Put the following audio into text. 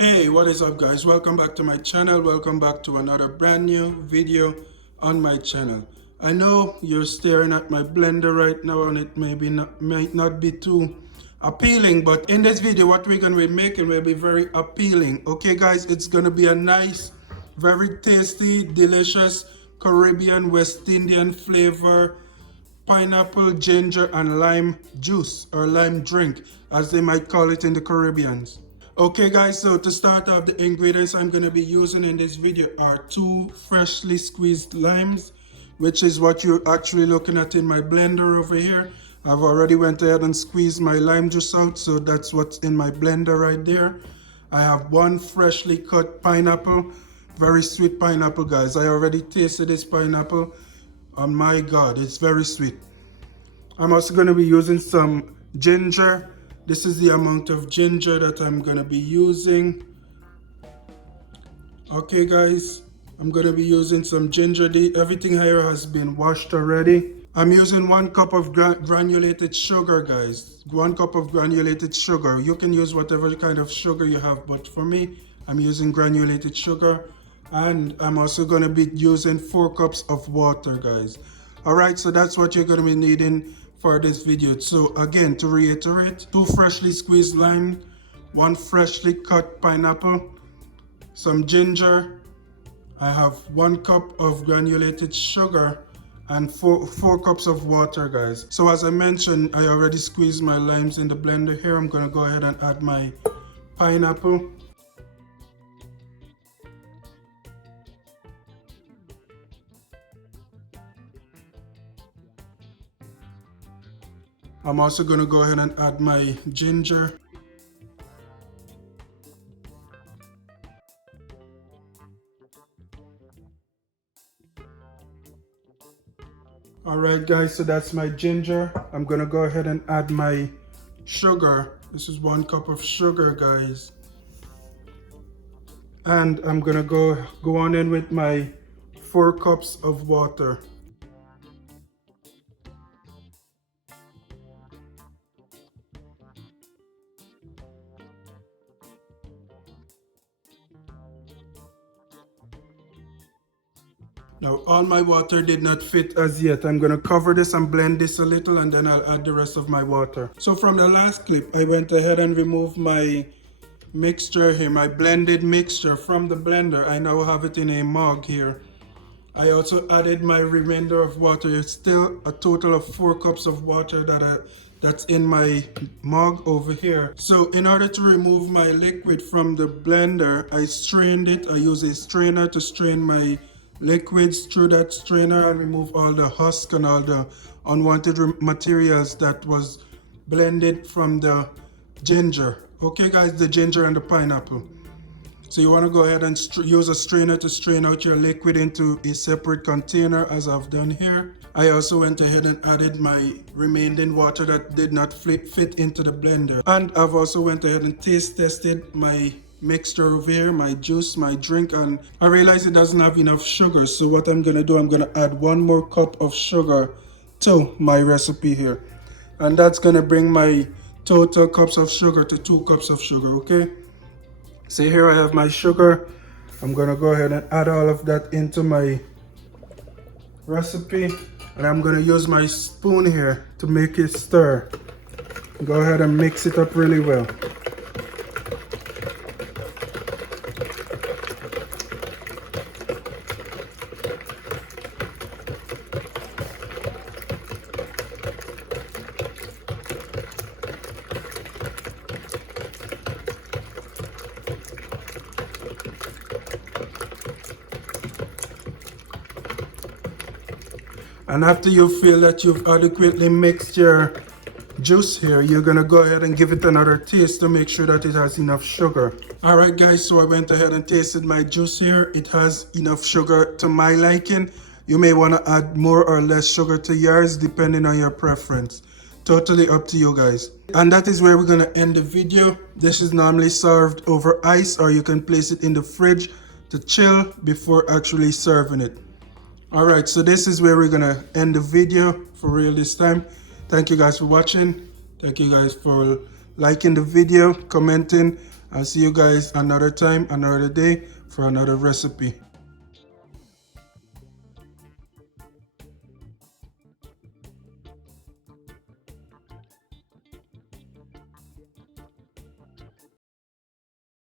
Hey, what is up guys? Welcome back to my channel. Welcome back to another brand new video on my channel. I know you're staring at my blender right now and it might not be too appealing, but in this video what we're going to be making will be very appealing. Okay guys, it's going to be a nice, very tasty, delicious Caribbean West Indian flavor pineapple, ginger and lime juice or lime drink as they might call it in the Caribbeans. Okay guys, so to start off, the ingredients I'm going to be using in this video are 2 freshly squeezed limes, which is what you're actually looking at in my blender over here. I've already went ahead and squeezed my lime juice out, so that's what's in my blender right there. I have 1 freshly cut pineapple, very sweet pineapple guys. I already tasted this pineapple. Oh my god, it's very sweet. I'm also going to be using some ginger. This is the amount of ginger that I'm going to be using. Okay guys, I'm going to be using some ginger. Everything here has been washed already. I'm using 1 cup of granulated sugar guys. 1 cup of granulated sugar. You can use whatever kind of sugar you have, but for me, I'm using granulated sugar. And I'm also going to be using 4 cups of water guys. Alright, so that's what you're going to be needing for this video. So again, to reiterate, 2 freshly squeezed lime, 1 freshly cut pineapple, some ginger. I have 1 cup of granulated sugar and 4 cups of water guys. So as I mentioned, I already squeezed my limes in the blender here. I'm going to go ahead and add my pineapple. I'm also going to go ahead and add my ginger. Alright guys, so that's my ginger. I'm going to go ahead and add my sugar. This is 1 cup of sugar guys. And I'm going to go on in with my 4 cups of water. Now all my water did not fit as yet. I'm going to cover this and blend this a little and then I'll add the rest of my water. So from the last clip, I went ahead and removed my mixture here, my blended mixture from the blender. I now have it in a mug here. I also added my remainder of water. It's still a total of 4 cups of water that's in my mug over here. So in order to remove my liquid from the blender, I strained it. I use a strainer to strain my liquids through that strainer and remove all the husk and all the unwanted materials that was blended from the ginger. Okay guys, the ginger and the pineapple. So you want to go ahead and use a strainer to strain out your liquid into a separate container as I've done here. I also went ahead and added my remaining water that did not fit into the blender. And I've also went ahead and taste tested my mixture over here, my juice, my drink, and I realized it doesn't have enough sugar. So what I'm going to do, I'm going to add 1 more cup of sugar to my recipe here. And that's going to bring my total cups of sugar to 2 cups of sugar, okay? So here I have my sugar. I'm going to go ahead and add all of that into my recipe. And I'm going to use my spoon here to make it stir. Go ahead and mix it up really well. And after you feel that you've adequately mixed your juice here, you're gonna go ahead and give it another taste to make sure that it has enough sugar. Alright guys, so I went ahead and tasted my juice here. It has enough sugar to my liking. You may want to add more or less sugar to yours depending on your preference. Totally up to you guys. And that is where we're gonna end the video. This is normally served over ice, or you can place it in the fridge to chill before actually serving it. Alright, so this is where we're gonna end the video for real this time. Thank you guys for watching. Thank you guys for liking the video, commenting, I'll see you guys another time, another day for another recipe.